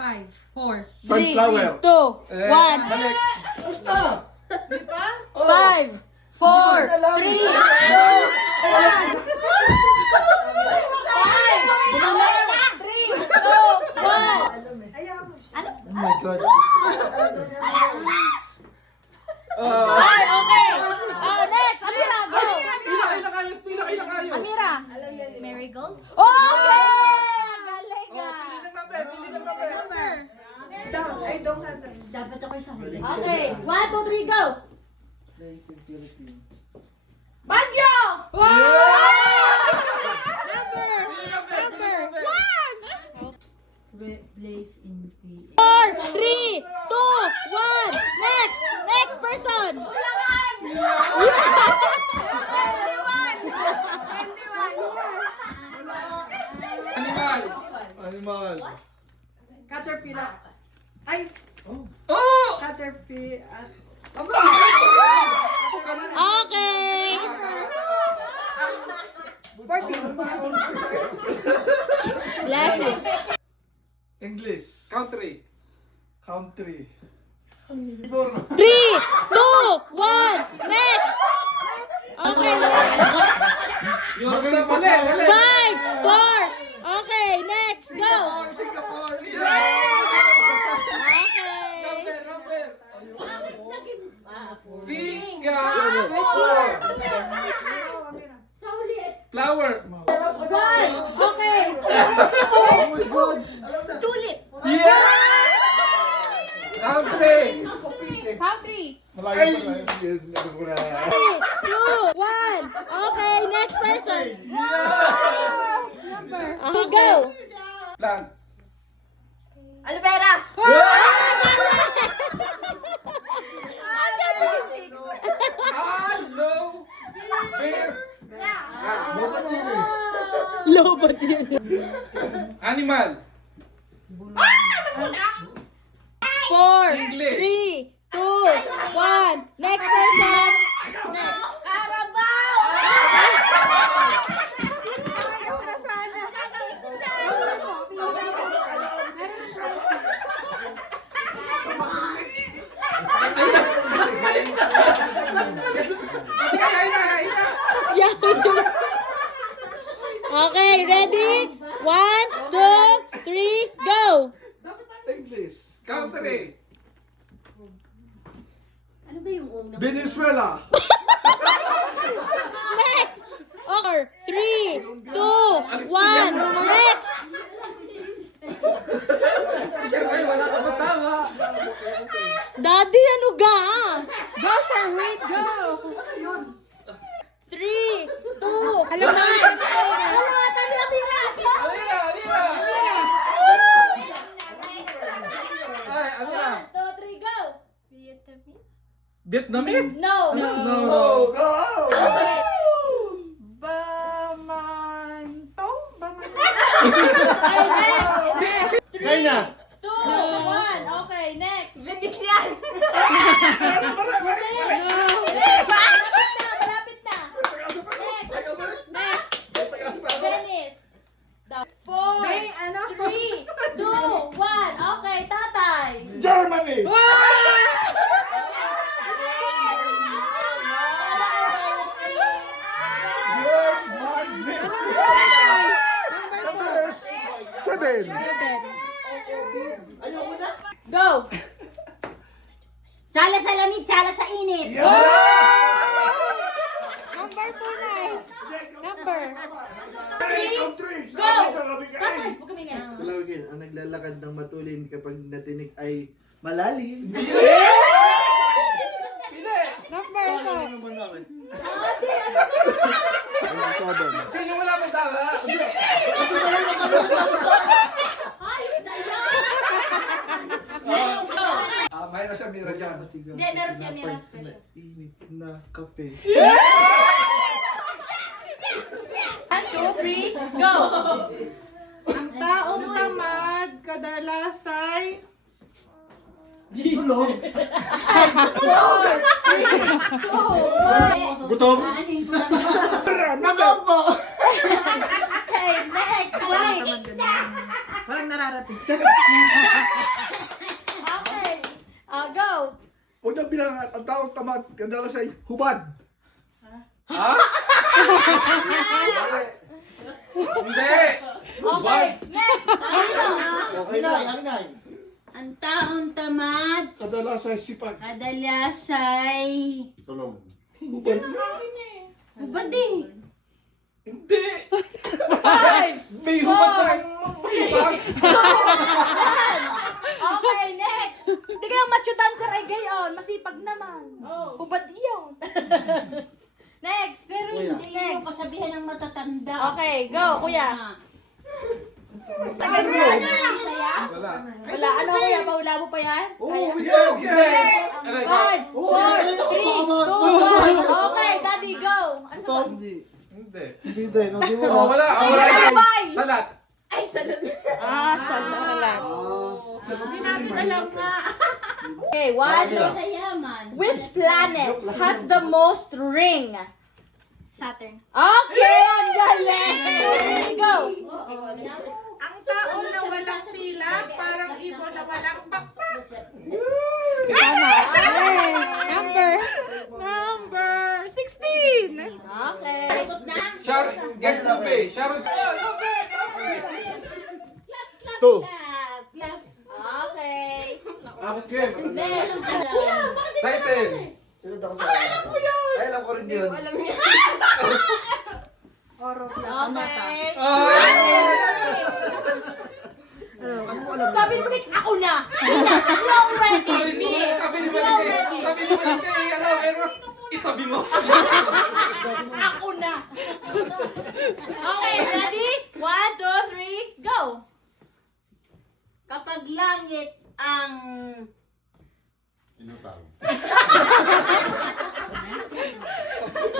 5, 4, Sunflower. 2, 1. Balik. Di ba? 5, 4, 3, 2, 1. Oh my God. Ay, okay. Next. Amira, go. Pila kayo. Amira. Marigold? Okay! Galing ka. Pili ng number. Dapat ako sa huli. Okay, 1, 2, 3, go. Place in Philippines. Baguio! Place in PA. 4, 3, 2, 1. Next person. Animal. Caterpillar. Ay, Oh! caterpillar. Okay. 14. Blessing. English. Country. Country. 3, 2, 1. Next. Okay, Yung na mali. 5, 4. Okay, next. Go. Singapore. Okay. Number. Singapore. Singapore. Sa huli. Flower. 1. Okay. Oh my God. Tulip. Yeah! Country. Country. Malayo pa tayo. 3, 2, 1. Okay, next person. Number. Okay, go. Plant. Aloe vera. Hello. Bear. Lobo din. Animal. 4, English. 3, 2, 1. Next person. Next. Carabao. Yahoo! Okay, ready? 1, 2, 3, go! English. Country. Ano ba yung unang? Venezuela. Next! Okay, 3, 2, 1, next! Ay, wala ka pa tama. Daddy, ano ga? Go, sir. Wait, go. 3, 2, alam na! Alam na, tira! Alina. Ay, ano na? 1, 2, 3, go! Vietnamese? No! Go. Go. Bamanto? China. 2, 1, okay, next! Venetian. Malapit na! Next! Venice! 4, ano? 3, 2, 1, okay, tatay! Germany. Good morning. Number 7. Go! Sala sa lamig, sala sa init. Number 2 na eh. Number. Go! Tatay, huwag kami nga. Salawin, ang naglalakad ng matulin kapag natinik ay malalim. Number 2. Sino wala pang tama? Hayop na yan! Mayroon siya Mira dyan. Hindi, meron siya, meron special. Init na kape. 1, 2, 3, go! Ang taong tamad kadalas ay Tulog. 4, 3, 2, 1. Gutom. Aanin ko lang. Nagopo! Okay, next! Wait! wala parang nararating. Okay. Go. Unang bilang ang taong tamad kadalas ay hubad. Ha? Hindi. Okay. Next. Ano? Okay na. Ang taong tamad, Kadalas ay sipag. kadalas ay... Hubad. Hubad eh. Hindi. 5. May hubad na rin masipag. Okay, next. Hindi kayo macho dancer ay gayon. Masipag naman. Hubad iyon. Next. Pero hindi Next. yung kasabihan ng matatanda. Okay, go, kuya. Tagal mo. Saya? Wala. Wala. Ano kuya? Paula mo pa yan? Oo, bigyan. Aray, 5, 4, 3, 2, 1. Okay, daddy, go. Ano sa Hindi. Hindi. Hindi din. Hindi mo Oh, wala. Oh, wala. Bye. Salat. Ay, salud. Salat. Hindi natin alam nga. Okay, 1, 2, Sa yaman. Which planet has the most ring? Saturn. Okay, ang galing! Go! Ang tao na walang pila, parang ibon na walang pakpak. Number 16. Okay. Sagot na. Sharon. Guess Lube. Sharon. Two. Clap, clap. Okay. Akit game. Walang alam. Title. Sunod ako sa alam ko yan. Ay, alam ko rin yun. Okay. Sabi Sabi ni Monique, ako na! You already me! Sabi ni Malik kay ano, pero itabi mo. Ako na! Okay, ready? 1, 2, 3, go! Kapag langit ang...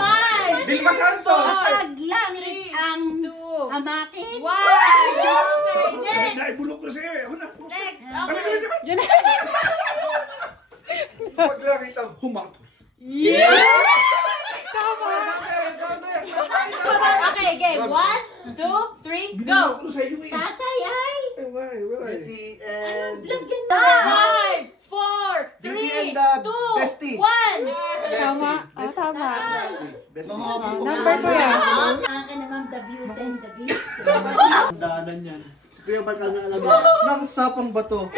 Five, Vilma Santos. Kapag langit ang... 2, 1. Hamakin? Okay, next! Naibulok ko sa iyo. Ako na. Next, okay. Pag langit ang humato. Okay, game. 1, 2, 3, go! Ko sa iyo eh. Tatay ay... Wala eh. Beauty and... Lagyan na. 5, 4, Beauty 3, and the 2, bestie. 1. Tama. Tama. Best Number ko yan. Akin naman the beauty and the beast. Ang daanan yan. Si Kuya Bart ang alam yan. Nang sapang bato.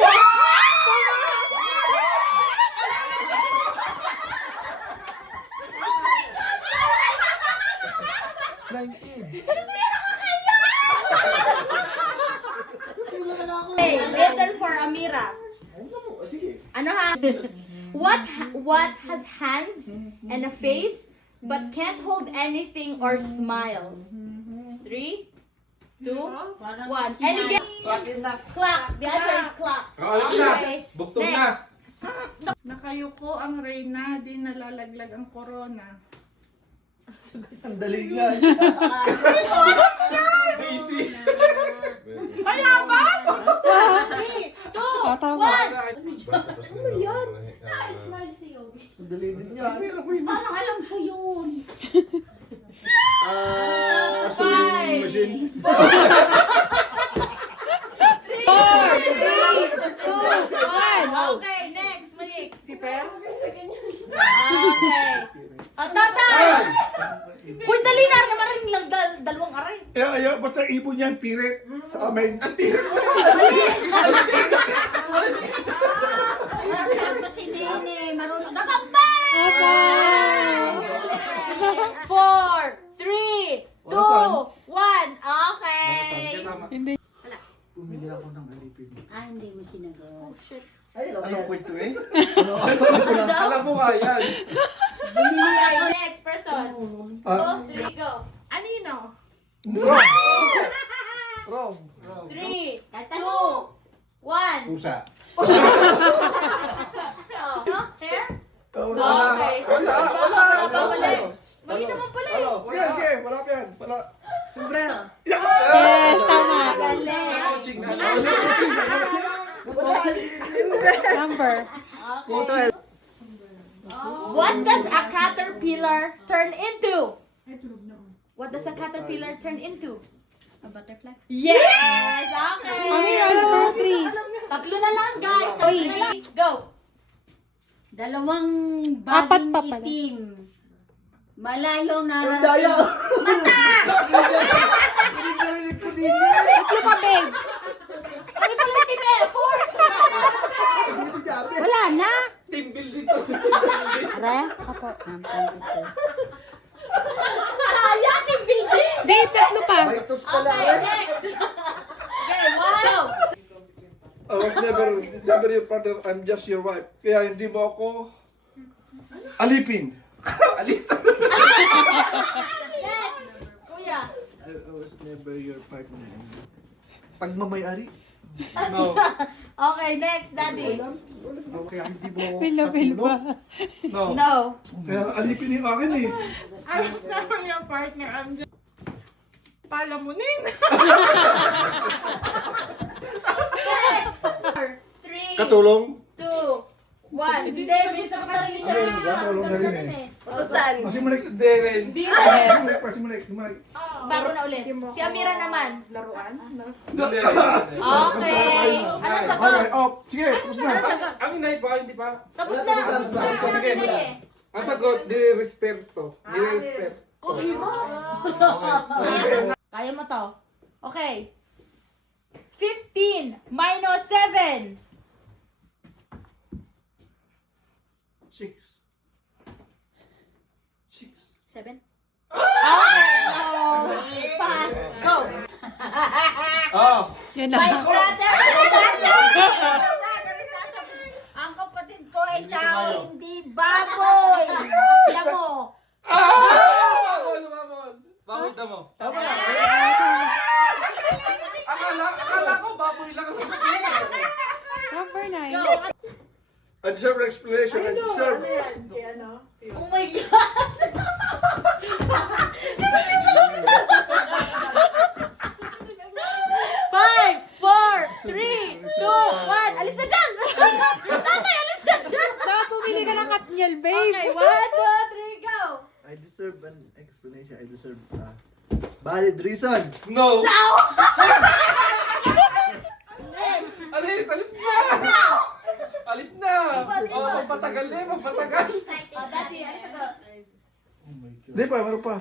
Okay, riddle for Amira. Sige. Ano ha? What has hands and a face but can't hold anything or smile? 3, 2, 1. Any guess? Akin na. Clock. The answer is clock. Alam na. Okay. Buktong Next. na. Nakayuko ang reyna, di nalalaglag ang korona. Ang dali nga. Daisy. Mayabas! 3, 2, 1. Smile si Yogi. Ang dali din yan. Parang alam ko yun. Sewing machine. 4, 3, 2, 1. Okay, next. Malik. Si Per? Okay. Tatay! Uy, dali na. Namaring lang dalawang aray. Ayaw, basta ibon yan, pirit. Sa amin. Parang si Nene, marunong. Nakapay! 4, 3, 2, 1. Okay. Pumili ako ng alipin. Ah, hindi mo sinagot. Ay, alam ko yan. Kwento eh. Alam mo nga yan. Next person. 2, 3, go. Anino? Rom. 3, 2, 1. Pusa. No? Hair? Wala. Okay. Wala. Wala pa mali. Mali naman pala eh. Sige, sige. Wala pa yan. Wala. Sombrero. Yes, tama. Galing. Coaching na. Number. Okay. What does a caterpillar turn into? What does a caterpillar turn into? A butterfly? Yes! Okay! Amira, Tatlo na lang, guys. Tatlo na lang. Go. Dalawang Apat baging pa pala. itim. Malayo na Ang daya! Pinigarinig ko din yan! Tatlo pa, babe. Ano pala team effort? Hindi si Jabe. Wala na. Team build dito. Re? Apo. Kaya, team building. Babe, tatlo pa. Baitos pala Okay, rin. next. Okay, one. Go. I was never your partner. I'm just your wife. Kaya hindi mo ako alipin. Alis. Next. Kuya. I was never your partner. Pagmamayari. No. Okay, next, Daddy. Kaya hindi mo ako Pinabil ba? No. No. Kaya alipin yung akin eh. I was never your partner. I'm just palamunin. Next. 3, Katulong? 2, 1. Hindi, minsan ko rin siya. Katulong na rin eh. Utusan. Kasi malik. Hindi rin. Hindi rin. Kasi malik. Bago na ulit. Si Amira naman. Laruan? Hindi rin. Okay. Anong sagot? Okay, oh, sige, tapos na. Anong sagot? Ang inay ba? Hindi pa? Tapos na. Tapos na. So, sige. Sabi na eh. Ang sagot, nire-respeto. Nire-respeto. Kaya mo to. Okay. 15 minus 7. 6. 7. Oh! Pass. Go. Oh. Yan na. My brother! Ang kapatid ko ay tao, hindi baboy! Alam mo, Bawal. Bakit mo? Akala ko baboy lang ang sasabihin. Number 9. Go. I deserve an explanation. I deserve. Oh my God. Five, four, three, two, one. Alis na dyan! Tatay, alis na dyan! Dapat pumili ka ng katnyal, babe. Okay, 1, 2, 3, go! I deserve an explanation. I deserve a valid reason. No. Next! Alis na! Alis na! Oh, magpatagal eh, magpatagal. Oh, Daddy, alis na go. Hindi pa, meron pa.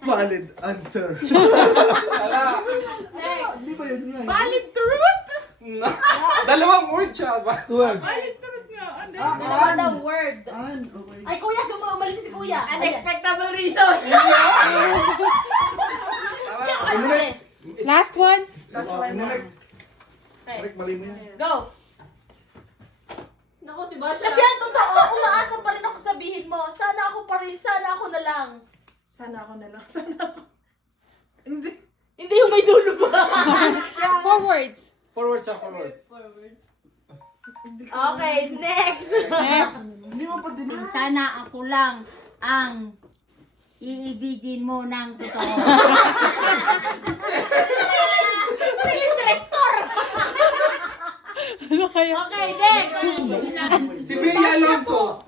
Valid answer. Wala. Next! Hindi ba yun nga? Valid truth? Dalawang word siya ba? Valid truth nga. Ano? Ano the word? Okay. Ay, kuya, umalis si kuya. unexpectable reason! Ano ulit? Last one. Malik, Okay, mali mo yan. go! Naku, si Basha. Kasi ang totoo, umaasa pa rin ako sabihin mo. Sana ako pa rin, sana ako na lang. Sana ako na lang. Sana ako. Hindi. Hindi yung may dulo ba? Forward. Forward siya, forward. Okay, next! Next. Hindi mo pa din. Sana ako lang ang iibigin mo ng totoo. Yung director! Ano kayo? Okay, next! Si Bea Alonso.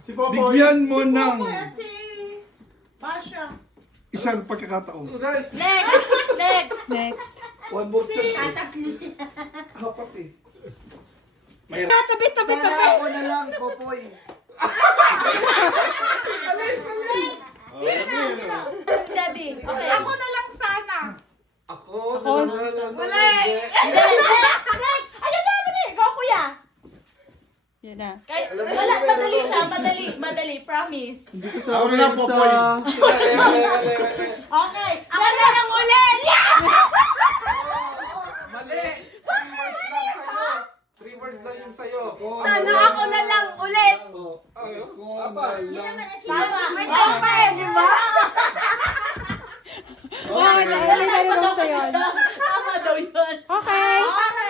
Si Popoy. Bigyan mo ng At si Basha. isang pagkakataon. Guys, Next! Next! Next. One more chance. Apat eh. Tabi. Sana ako na lang, Popoy. Daddy. Okay. Ako na lang sana. ako. Wala. Next! Next! Ayun na, dali! Go, kuya! Yan na. Kay, Alam mo, wala, pero- madali siya. Madali. Promise. Hindi ko Ako na lang, Popoy. Okay. Ako na lang ulit! Mali. 3 words lang yung sa'yo. Sana ako na lang ulit! Apat. Tama. May tama eh, di ba? Oh, naalala na naman sa'yo. Tama daw yun. Okay. Okay.